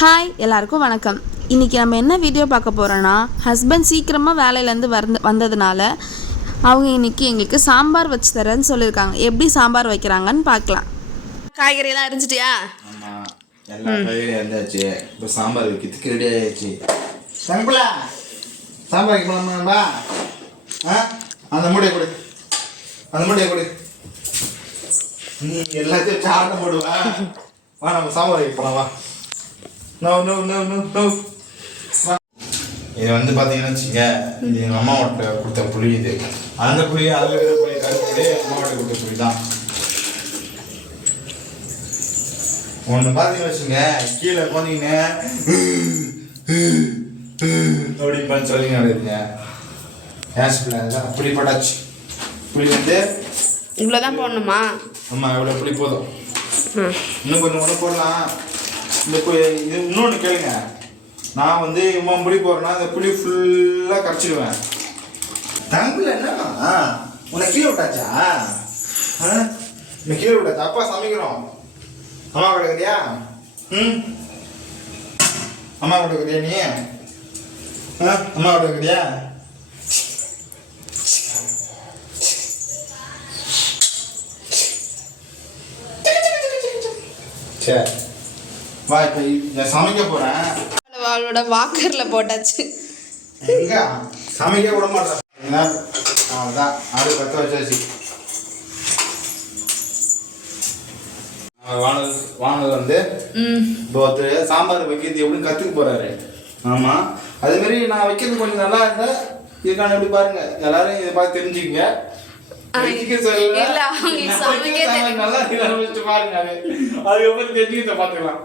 Hi எல்லாருக்கும் வணக்கம். இன்றைக்கி நம்ம என்ன வீடியோ பார்க்க போகிறோன்னா, ஹஸ்பண்ட் சீக்கிரமாக வேலையிலேருந்து வந்ததுனால அவங்க இன்றைக்கி எங்களுக்கு சாம்பார் வச்சு தரேன்னு சொல்லியிருக்காங்க. எப்படி சாம்பார் வைக்கிறாங்கன்னு பார்க்கலாம். காய்கறியெல்லாம் அரிஞ்சிட்டியா? ஆமாம், எல்லா காய்கறியும் அரிஞ்சாச்சு. இப்போ சாம்பார் வைக்கிறதுக்கு ரெடி ஆகிடுச்சு. தங்கப்பிள்ளா, சாம்பார் வைக்க போகலாமாப்பா? அந்த மூடையை கொடு, அந்த மூடையை கொடு. எல்லாத்தையும் சாப்பிட போடுவா. வா, நம்ம சாம்பார் வைக்க போகலாம். வா. No no no no no. இது வந்து பார்த்தீங்கன்னா வச்சுங்க, இது எங்கள் அம்மாவோட கொடுத்த புளி. இது அந்த புளி, அதில் இருக்கிற புளி, கருப்புளி அம்மாவோட கொடுத்த புளி தான். ஒன்று பார்த்தீங்கன்னு வச்சுங்க, கீழே பார்த்தீங்கன்னா அப்படின்னு சொல்லி நடக்குதுங்க. கேஸ் பிள்ளைங்க புளி போட்டாச்சு. புளி வந்து இவ்வளோதான் போடணுமா? ஆமாம், இவ்வளோ புளி போதும். இன்னும் கொஞ்சம் ஒன்று போடலாம். இந்த இது இன்னொன்று கேளுங்க, நான் வந்து இவ்வளோ புளி போடுறேன்னா இந்த புளி ஃபுல்லாக கரைச்சிடுவேன். தம்பில் என்னன்னா உன்னை கீழே விட்டாச்சா? இந்த கீழே விட்டாச்சா? அப்பா சமைக்கிறோம். அம்மா கூட இருக்கிறியா? அம்மா கூட இருக்கிறியா நீ? அம்மா கூட இருக்கிறியா? சரி வா, இப்போ நான் சமைக்க போகிறேன். அவளோட வாக்கரில் போட்டாச்சு. எங்க சமைக்க விட மாட்டேன். அவ்வளோதான், ஆடு பற்ற வச்சாச்சு. வானல் வந்து இப்போ ஒருத்தர் சாம்பார் வைக்கிறது எப்படின்னு கற்றுக்க போகிறாரு. ஆமாம், அதுமாரி நான் வைக்கிறது கொஞ்சம் நல்லா இருந்தால் இதுக்கான எப்படி பாருங்க, எல்லாரும் இதை பார்த்து தெரிஞ்சுக்கங்க. நல்லா இருக்கு பாருங்க, அதுக்கப்புறம் தெரிஞ்சுக்கிட்ட பார்த்துக்கலாம்.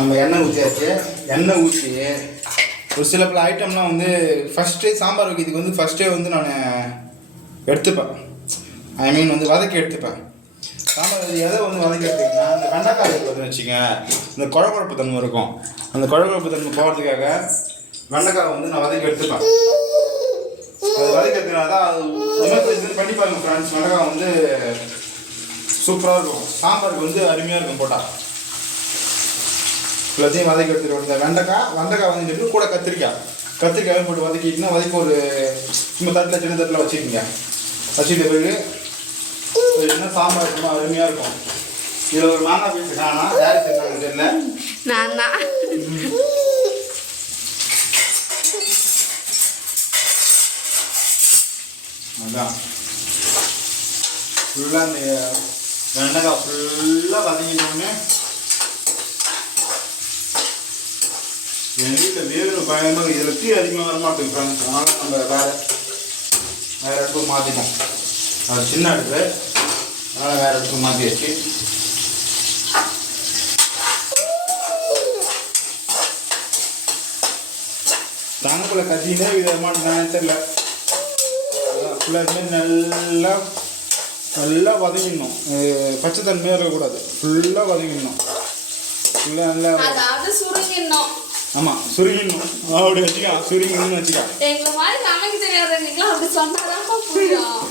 நம்ம எண்ணெய் ஊற்றியாச்சு. எண்ணெய் ஊற்றி ஒரு சில பல ஐட்டம்லாம் வந்து ஃபஸ்ட்டே சாம்பார் வைக்கிறதுக்கு வந்து ஃபஸ்ட்டே வந்து நான் எடுத்துப்பேன். ஐ மீன் வந்து வதக்கி எடுத்துப்பேன். சாம்பார் எதை வந்து வதக்கி எடுத்துக்கிட்டா, அந்த வெண்டைக்காய் வந்து வச்சுங்க, இந்த குழகுழப்பு தன்மை இருக்கும். அந்த குழகுழப்பு தன்மை போகிறதுக்காக வெண்டைக்காய் வந்து நான் வதக்கி எடுத்துப்பேன். அது வதக்கி எடுத்துனா தான் அது பண்ணி பாருங்க ஃப்ரெண்ட்ஸ். வெண்டைக்காய் வந்து சூப்பராக இருக்கும், சாம்பாருக்கு வந்து அருமையாக இருக்கும் போட்டால். எல்லாத்தையும் வதக்கி எடுத்துகிட்டு வந்த வெண்டைக்காய் வந்துட்டு கூட கத்திரிக்காயும் போட்டு வதக்கிட்டுனா வதக்கி ஒரு சும்மா தட்டில் சின்ன தட்டில் வச்சுக்கோங்க. வச்சுட்டு பிறகு என்ன சாம்பார் ரொம்ப அருமையாக இருக்கும். இதில் ஒரு மாங்காய் பீஸ் காணா, யார் செஞ்சாங்க தெரியல. அதான் ஃபுல்லாக அந்த வெண்டைக்காய் ஃபுல்லாக வதங்கிட்டோன்னே எங்கள் வீட்டில் வேறு பயமாக இதில் தீ அதிகமாக வரமாட்டேங்க ஃப்ரெண்ட்ஸ். அதனால் நம்ம வேறு இடத்துக்கு மாற்றிட்டோம். அது சின்ன அடுப்பு, அதனால் வேறு இடத்துக்கு மாற்றி வச்சு தாங்கக்குள்ள கத்தினே வித மாட்டேன் தெரியல. ஃபுல்லாக நல்லா வதங்கிடணும். பச்சை தன்மையாக இருக்கக்கூடாது, ஃபுல்லாக வதங்கிடணும். ஃபுல்லாக நல்லா சுருங்கிடணும். ஆமாம், சுருங்கிடணும். அப்படி வச்சுக்கா, சுருங்கின்னு வச்சுக்கா. எங்களை மாதிரி சமைக்க தெரியாதவங்களுக்குலாம் அப்படி சொன்னாதான் புரியும்.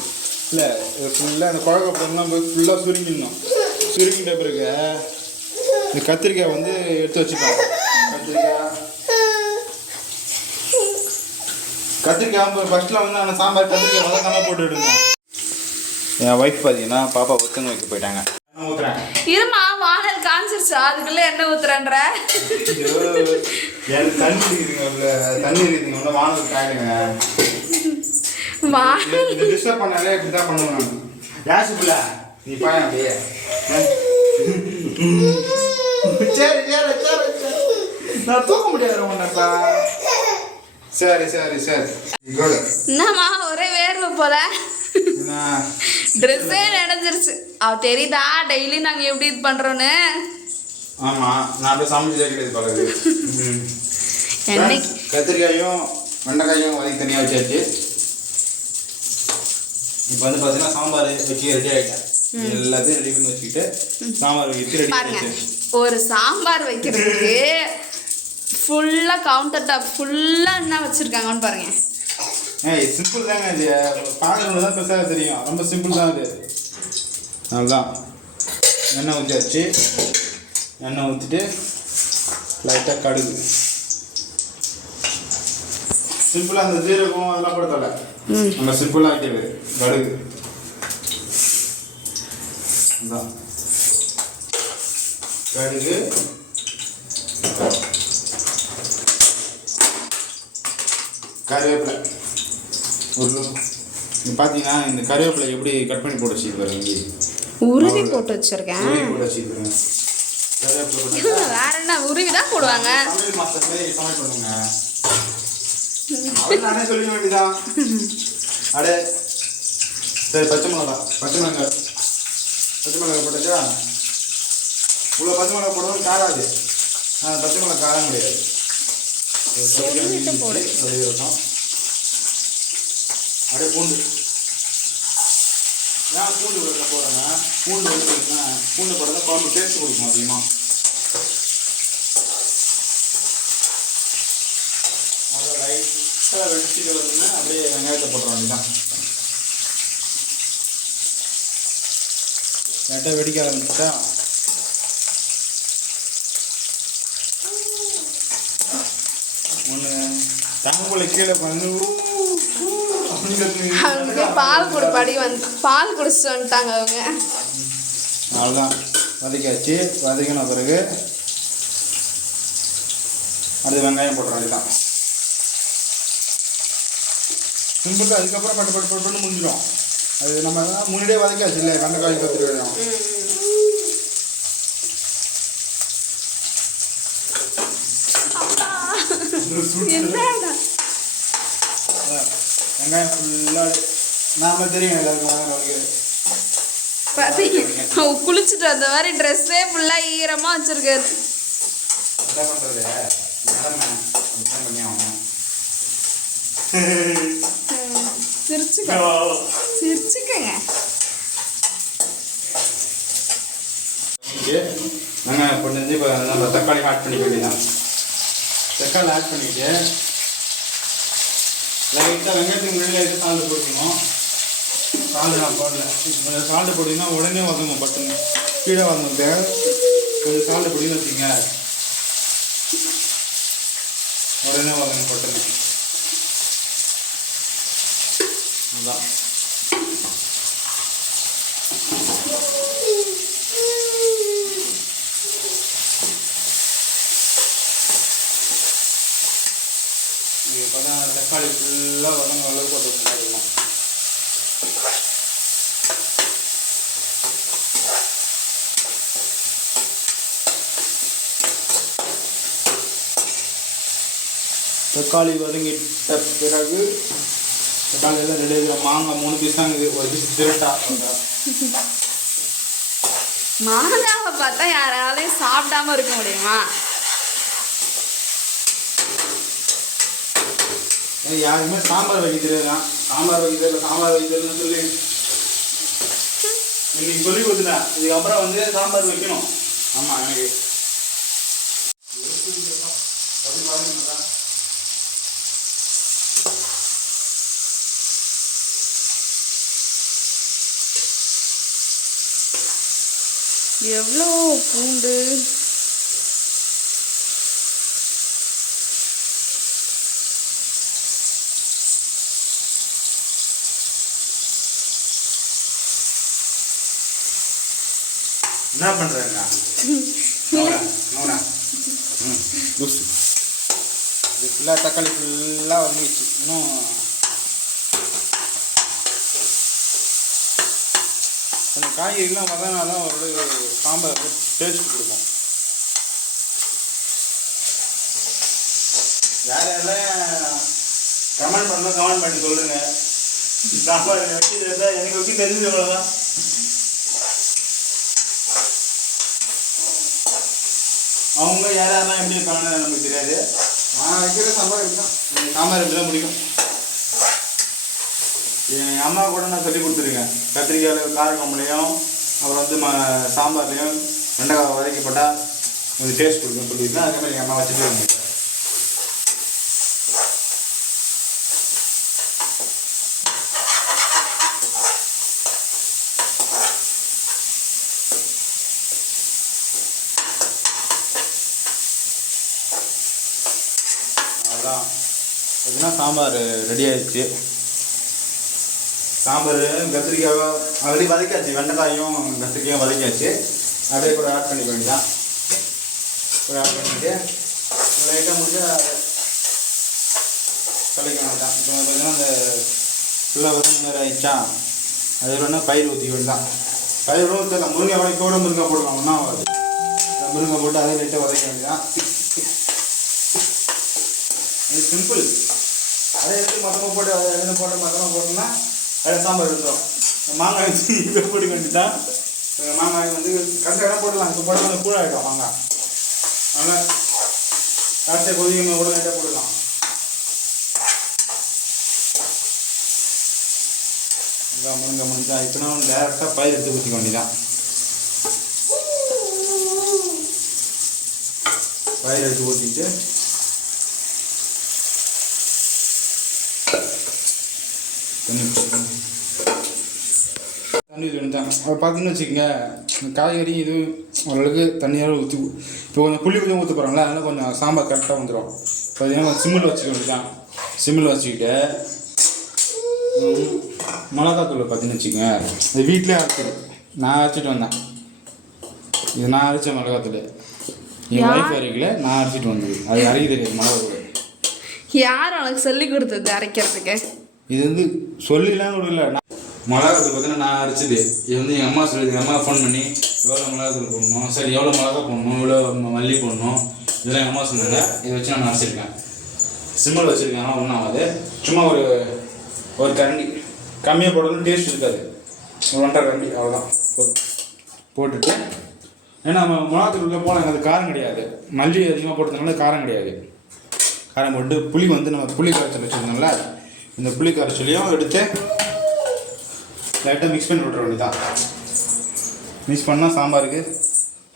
இல்லை, ஃபுல்லாக அந்த குழப்பம்லாம் போய் ஃபுல்லாக சுருங்கிடணும். சுருங்கிட்ட பிறகு இந்த கத்திரிக்காய் வந்து எடுத்து வச்சுக்கலாம். கத்திரிக்காய் ஃபஸ்ட்டில் வந்து அந்த சாம்பார் கத்திரிக்காய் வதக்காமல் போட்டு விடுங்க. என் ஒய்ஃப் பார்த்தீங்கன்னா பாப்பா ஒருத்தங்க வைக்க போயிட்டாங்க. ஊற்றுறேன் இருமா, வானல் காஞ்சிருச்சா? அதுக்குள்ளே எண்ணெய் ஊற்றுறேன்ற. தண்ணி இருக்குதுங்க, ஒன்றும் வானல் காயிடுங்க. இந்த டிஸ்டர்ப் பண்ணாலே இப்படி தான் பண்ணுவேன் நான். யாசி பிள்ளை நீ பாய அப்படியே. சரி சரி சரி, நான் தூக்க முடியாது உன்னப்பா. சரி சரி சரி. என்னம்மா ஒரே வேர்வை போல, ட்ரெஸ்ஸே நனைஞ்சிருச்சு. அவ தெரியுதா டெய்லி நாங்கள் எப்படி இது பண்ணுறோன்னு? ஆமாம், நான் அப்படியே சமைச்சதே கிடையாது பழகு. கத்திரிக்காயும் வெண்டைக்காயும் வதக்கி தனியாக வச்சாச்சு. இப்போ வந்து பார்த்தீங்கன்னா சாம்பார் வச்சு ரெடி ஆகிட்டேன். எல்லாத்தையும் ரெடி பண்ணி வச்சுக்கிட்டு சாம்பார் வச்சு ரெடி ஆகிடுச்சு. ஒரு சாம்பார் வைக்கிறதுக்கு ஃபுல்லாக கவுண்டர் டாப் ஃபுல்லாக என்ன வச்சுருக்காங்கன்னு பாருங்கள். சிம்பிள் தாங்க, இது பார்க்கறது தான் பெருசாக தெரியும். ரொம்ப சிம்பிள் தான் இது. அதுதான் எண்ணெய் ஊற்றியாச்சு. எண்ணெய் ஊற்றிட்டு லைட்டாக கடுகு, சிம்பிளாக அந்த ஜீரகம் அதெல்லாம் போட தரல, நம்ம சிம்பிளாக வைக்கிறது கடுகு இதான். கடுகு, கருவேப்பிலை ஒரு பார்த்தீங்கன்னா இந்த கருவேப்பிலை எப்படி கட் பண்ணி போட்டு வச்சுருப்பாரு இங்கே உருவி போட்டு வச்சிருக்கேன். போட்டு வச்சுருப்பாங்க. கருவேப்பிலை போட்டு வேற என்ன உருவி தான் போடுவாங்க. சமையல் மாஸ்டர்லேயே சமையல் பண்ணுங்க. அவரு நானே சொல்லிக்க வேண்டியதான். அடே சரி, பச்சை மிளகாய் போட்டுச்சா? இவ்வளோ பச்சை மிளகாய் போடுவோம் காராது. பச்சை மிளகாய் காரம் கிடையாது. போடு. அப்படியே இருக்கும். அப்படியே பூண்டு, ஏன் பூண்டு விளக்க போகிறேன்னா பூண்டு வந்து பூண்டு போடுறதா குழம்பு டேஸ்ட் கொடுக்கும் அதிகமாக. அதை லைட்டாக வெடிச்சிட்டு வருதுன்னா அப்படியே வெங்காயத்தை போட்டுற வேண்டியதான். லைட்டாக வெடிக்க ஆரம்பிச்சுட்டா ஒன்று தாம்பூல கீழே பண்ணு அவங்க போய் பால் குடிப்பாடி பால் குடிச்சிட்டு வந்துட்டாங்க அவங்க. அவ்வளோதான், வதக்கியாச்சு. வதக்கின பிறகு அது வெங்காயம் போடுற வேண்டியதான். சிம்பிள். அதுக்கப்புறம் பட்டு முடிஞ்சிடும். அது நம்ம முன்னாடியே வதக்கியாச்சு இல்லை, வெண்டைக்காய் கத்திரிக்காயும். வெங்காயம் ஃபுல்லாக நாம தெரியும் எல்லாருக்கும் வதக்கிறது. பார்த்தீங்க குளிச்சுட்டு வந்த மாதிரி ட்ரெஸ்ஸே ஃபுல்லாக ஈரமாக வச்சுருக்காரு. என்ன பண்ணுறது, நடமை அப்படிதான் பண்ணி ஆகணும். சிரிச்சுக்கங்க. வெங்காயம் போட்டு இப்போ நம்ம தக்காளி ஆட் பண்ணிக்க வேண்டியதான். தக்காளி ஆட் பண்ணிவிட்டு லைட்டாக வெங்காயத்துக்கு முன்னாடி லைட்டாக சால்ட்டு போட்டுக்கணும். சால்ட்டு நான் போடல. இப்போ சால்ட்டு போட்டிங்கன்னா உடனே வதங்கும், பட்டுன்னு கீழே வதங்க. கொஞ்சம் சால்ட்டு போட்டின்னு வச்சுங்க, உடனே வதங்கும் பட்டுன்னு. அதுதான். இப்போ தான் தக்காளி ஃபுல்லாக வதங்க அளவுக்கு வதங்கணும். தக்காளி வதங்கிட்ட பிறகு தக்காளியெல்லாம் ரெடி ஆகிடும். மாங்காய் 3 பீஸ் தான் இருக்குது, ஒரு பீஸ் திருட்டா. மாங்காவை பார்த்தா யாராலையும் சாப்பிடாம இருக்க முடியுமா? யாருமே சாம்பார் வைக்க தெரியாதான். சாம்பார் வைக்க தெரியல, சாம்பார் வைக்க தெரியலன்னு சொல்லி இன்னைக்கு சொல்லி கொடுத்துட்டேன். இதுக்கப்புறம் வந்து சாம்பார் வைக்கணும். ஆமாம், எனக்கு எவ்வளோ பூண்டு, என்ன பண்ணுறேங்க? இது ஃபுல்லாக தக்காளி ஃபுல்லாக வந்துச்சு. இன்னும் கொஞ்சம் காய்கறிலாம் வதங்கினாதான் ஒரு சாம்பார் டேஸ்ட் கொடுக்கும். வேறு யாரெல்லாம் கமெண்ட் பண்ணால் கமெண்ட் பண்ணி சொல்லுங்கள். சாம்பார் வச்சு எனக்கு வச்சு தெரிஞ்சு அவ்வளோதான். அவங்க யாரெல்லாம் எப்படி இருக்காங்கன்னு நமக்கு தெரியாது. நான் வைக்கிற சாம்பார் இருக்கான், சாம்பார் எப்படி தான் பிடிக்கும். என் அம்மா கூட நான் சொல்லி கொடுத்துருக்கேன். கத்திரிக்காயில் காரக்கம்பளையும் அப்புறம் வந்து சாம்பார்லேயும் வெண்டைக்காய் வதக்கி போட்டால் கொஞ்சம் டேஸ்ட் கொடுக்குன்னு சொல்லியிருக்கேன். அதே மாதிரி எங்கள் அம்மா வச்சுட்டு இருந்தேன். அவ்வளோதான். பார்த்தீங்கன்னா சாம்பார் ரெடி ஆயிடுச்சு. சாம்பார் கத்திரிக்காய் ஆல்ரெடி வதக்காச்சு, வெண்டைக்காயும் கத்திரிக்காயும் வதக்காச்சு. அப்படியே கூட ஆட் பண்ணிக்க வேண்டியதான். கூட ஆட் பண்ணிட்டு லைட்டாக முடிஞ்சா கலைக்க வேண்டாம். இப்போ பார்த்தீங்கன்னா அந்த ஃபுல்லாக வந்து நேரம் ஆயிடுச்சா, அது வேணால் பயிர் ஊற்றிக்க வேண்டாம். பயிர் ஊற்றலாம், முருங்கை வதக்கோட முருங்கை போடலாம், ஒன்றா ஆகாது. முருங்கை போட்டு அதை லைட்டாக வதக்க வேண்டியதான். இது சிம்பிள். அதை எடுத்து மொத்தமாக போட்டு அதை எழுத போட்டு மொத்தமாக போட்டோம்னா அதில் சாம்பார் எடுத்துரும். மாங்காய் வச்சு இதை போட்டுக்க வேண்டியதான். மாங்காய் வந்து கரெக்டாக போடலாம். இப்போ போட்டால் அந்த கூழாகிடும் மாங்காய். அதனால் கரெக்டாக கொதிக்கணும் கூட லைட்டாக போடலாம். முருங்கை முடிஞ்சா இப்போ நான் டேரெக்டாக பயிர் எடுத்து ஊற்றிக்க வேண்டியதான். பயிர் எடுத்து ஊற்றிட்டு தண்ணி வேணுதான். அவர் பார்த்தீங்கன்னு வச்சுக்கோங்க, காய்கறி இது ஓரளவுக்கு தண்ணியாக ஊற்றி இப்போ கொஞ்சம் புளி கொஞ்சம் ஊற்ற போகிறாங்களா, அதனால் கொஞ்சம் சாம்பார் கரெக்டாக வந்துடும். பார்த்தீங்கன்னா சிம்மில் வச்சுக்க வேண்டியதான். சிம்மில் வச்சுக்கிட்டு மிளகாத்தூள் பார்த்தீங்கன்னு வச்சுக்கோங்க, இது வீட்டிலே அரைச்சிடு. நான் அரைச்சிட்டு வந்தேன். இது நான் அரைச்ச மிளகாத்தூள். என் ஒய்ஃப் அரைக்கல, நான் அரைச்சிட்டு வந்தது. அது அரைக்க தெரியாது மிளகாத்தூள். யார் உனக்கு சொல்லி கொடுத்தது அரைக்கிறதுக்கு? இது வந்து சொல்லிலாம் கொடுக்கல. மிளகாத்தூள் பார்த்தீங்கன்னா நான் அரைச்சிது. இது வந்து எங்கள் அம்மா சொல்லுது. எங்கள் அம்மா ஃபோன் பண்ணி எவ்வளோ மிளகாத்தூள் போடணும், சரி எவ்வளோ மிளகா போடணும், எவ்வளோ மல்லி போடணும், இதெல்லாம் எங்கள் அம்மா சொன்னாங்க. இதை வச்சு நான் அரைச்சிருக்கேன். சிம்மில் வச்சுருக்கேன். ஆனால் ஒன்றும் ஆகாது. சும்மா ஒரு கரண்டி, கம்மியாக போடணும், டேஸ்ட் இருக்காது. ஒரு 1.5 கரண்டி அவ்வளோதான் போட்டுட்டு. ஏன்னா நம்ம மிளகாத்தூளுக்குள்ளே போனால் அது காரம் கிடையாது. மல்லி அதிகமாக போட்டதுனால காரம் கிடையாது. காரம் போட்டு புளி வந்து நம்ம புளி கரைச்சல் வச்சுருந்தோம்ல, இந்த புளி கரைச்சலையும் எடுத்து லைட்டாக மிக்ஸ் பண்ணி விட்ற வேண்டியதான். மிக்ஸ் பண்ணால் சாம்பாருக்கு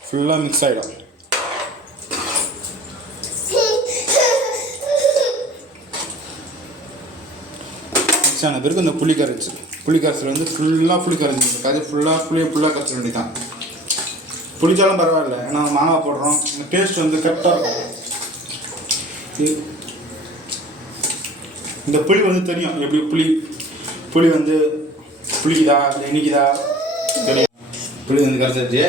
ஃபுல்லாக மிக்ஸ் ஆகிடும். மிக்ஸ் ஆன பிறகு இந்த புளி கரைச்சல் வந்து ஃபுல்லாக புளி கரைஞ்சி அது ஃபுல்லாக கரைச்ச வேண்டியதான். புளிச்சாலும் பரவாயில்ல, ஏன்னா மாங்காய் போடுறோம். டேஸ்ட் வந்து கரெக்டாக இருக்கும். இந்த புளி வந்து தெரியும் எப்படி புளி வந்து புளிக்குதா இல்லை இனிக்குதா தெரியும். புளி வந்து கரைச்சாச்சு.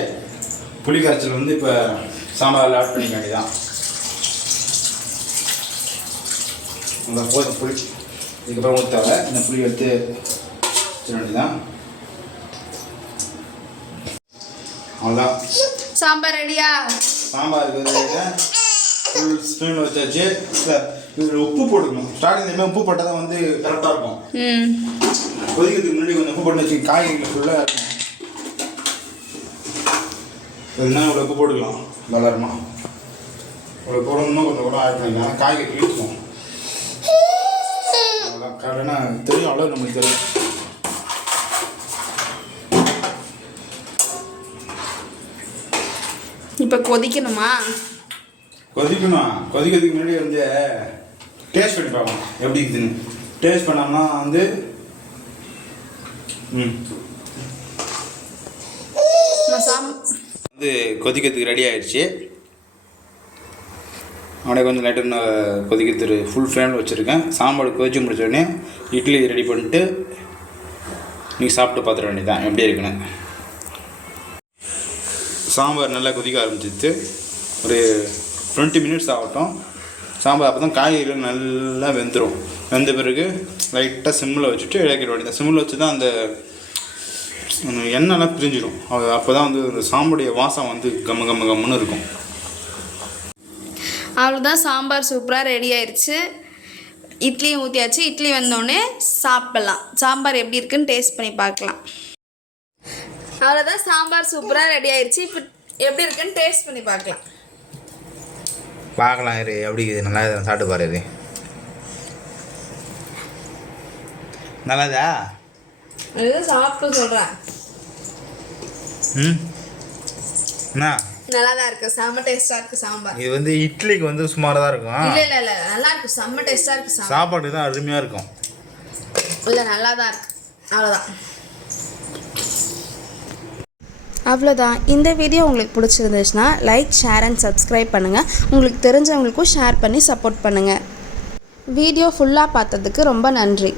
புளி கரைச்சல் வந்து இப்போ சாம்பாரில் ஆட் பண்ணிக்க வேண்டியதான். நல்லா போதும் புளி. இதுக்கப்புறம் ஊற்றால இந்த புளி எடுத்து வச்சிட வேண்டியதான். அவ்வளோதான், சாம்பார் ரெடியா? சாம்பாருக்கு ஃபுல் ஸ்பூன் வச்சாச்சு. இதில் உப்பு போட்டுக்கணும். ஸ்டார்டிங் டைமே உப்பு போட்டால் தான் வந்து கரெக்டாக இருக்கும். கொதிக்கிறதுக்கு முன்னாடி கொஞ்சம் உப்பு போட்டு வச்சு காய்கறிகள் ஃபுல்லாக இருக்கும். எதுனா இவ்வளோ உப்பு போட்டுக்கலாம். வளருமா இவ்வளோ போடணும்னா கொஞ்சம் கூட ஆட் பண்ணிக்கலாம். காய்கறி இருக்கும். அவ்வளோதான் கரெக்டாக தெரியும். அவ்வளோ நம்மளுக்கு தெரியும். இப்போ கொதிக்கணுமா? கொதிக்கிறதுக்கு முன்னாடி வந்து டேஸ்ட் பண்ணி பார்க்கலாம் எப்படி இருக்குதுன்னு. டேஸ்ட் பண்ணோம்னா வந்து வந்து கொதிக்கிறதுக்கு ரெடி ஆகிடுச்சு. அப்படியே கொஞ்சம் லைட்டாக கொதிக்கிறதுக்கு ஃபுல் ஃப்ளேமில் வச்சுருக்கேன். சாம்பார் கொதிச்சு முடிச்சோடனே இட்லி ரெடி பண்ணிட்டு நீங்கள் சாப்பிட்டு பார்த்துட வேண்டியதான் எப்படி இருக்குன்னு. சாம்பார் நல்லா கொதிக்க ஆரம்பிச்சிச்சு. ஒரு 20 மினிட்ஸ் ஆகட்டும். சாம்பார் அப்போ தான் காய்கறிகள் நல்லா வெந்துடும். வெந்த பிறகு லைட்டாக சிம்மில் வச்சுட்டு இறக்கிட வேண்டியது. சிம்மில் வச்சு தான் அந்த எண்ணெய்லாம் பிரிஞ்சிடும். அப்போ தான் வந்து அந்த சாம்பாருடைய வாசம் வந்து கம்முன்னு இருக்கும். அவ்வளோதான், சாம்பார் சூப்பராக ரெடி ஆயிடுச்சு. இட்லியும் ஊற்றியாச்சு. இட்லி வந்தோடனே சாப்பிட்லாம். சாம்பார் எப்படி இருக்குன்னு டேஸ்ட் பண்ணி பார்க்கலாம். அவ்வளோதான், சாம்பார் சூப்பராக ரெடி ஆயிடுச்சு. இப்போ எப்படி இருக்குன்னு டேஸ்ட் பண்ணி பார்க்கலாம். இரு எப்படி இருக்குது. நல்லா சாப்பிட்டு பாரு. இது நல்லாதா? சாப்பிட்டு சொல்கிறேன். என்ன நல்லா தான் இருக்குது. செம்ம டேஸ்ட்டாக இருக்குது சாம்பார். இது வந்து இட்லிக்கு வந்து சுமாராக தான் இருக்கும். இல்லை நல்லா இருக்குது. செம்ம டேஸ்ட்டாக இருக்குது. சாப்பாடு தான் அருமையாக இருக்கும். இல்லை நல்லா தான் இருக்குது. அவ்வளோதான். அவ்வளோதான். இந்த வீடியோ உங்களுக்கு பிடிச்சிருந்துச்சுன்னா லைக், ஷேர் அண்ட் சப்ஸ்கிரைப் பண்ணுங்கள். உங்களுக்கு தெரிஞ்சவங்களுக்கும் ஷேர் பண்ணி சப்போர்ட் பண்ணுங்கள். வீடியோ ஃபுல்லாக பார்த்ததுக்கு ரொம்ப நன்றி.